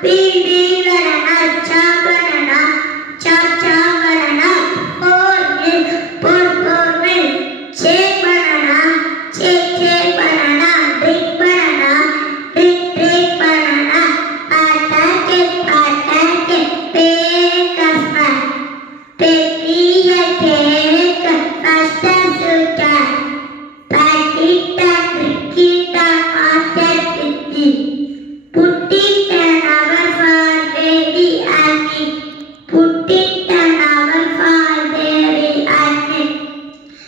PD banana, cha banana, cha cha banana, pour milk, shake banana, shake banana, drink banana, drink banana, patate, bake a snack, bake a cake, pasta suta, patita, crickita, pasta sticky. Put it an hour for baby and eat. Put it an hour for baby and eat.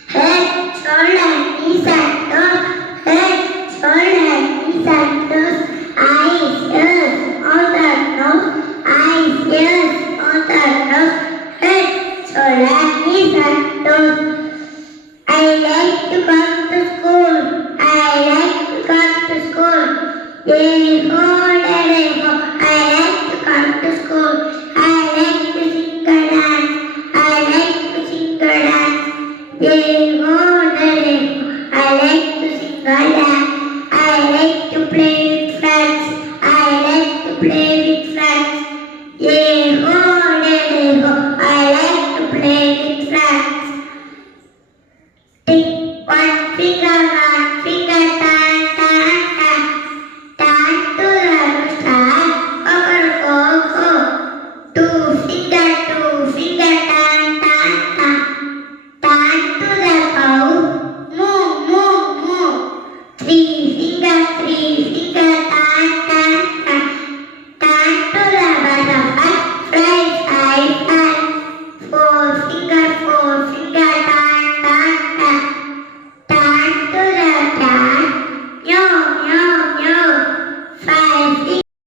Head, shoulder, knees and toes. Head, shoulder, knees and toes. Eyes, ears, mouth and nose. Eyes, ears, mouth and nose. Head, shoulder, knees and toes. I like to come to school. I like to come to school. Therefore,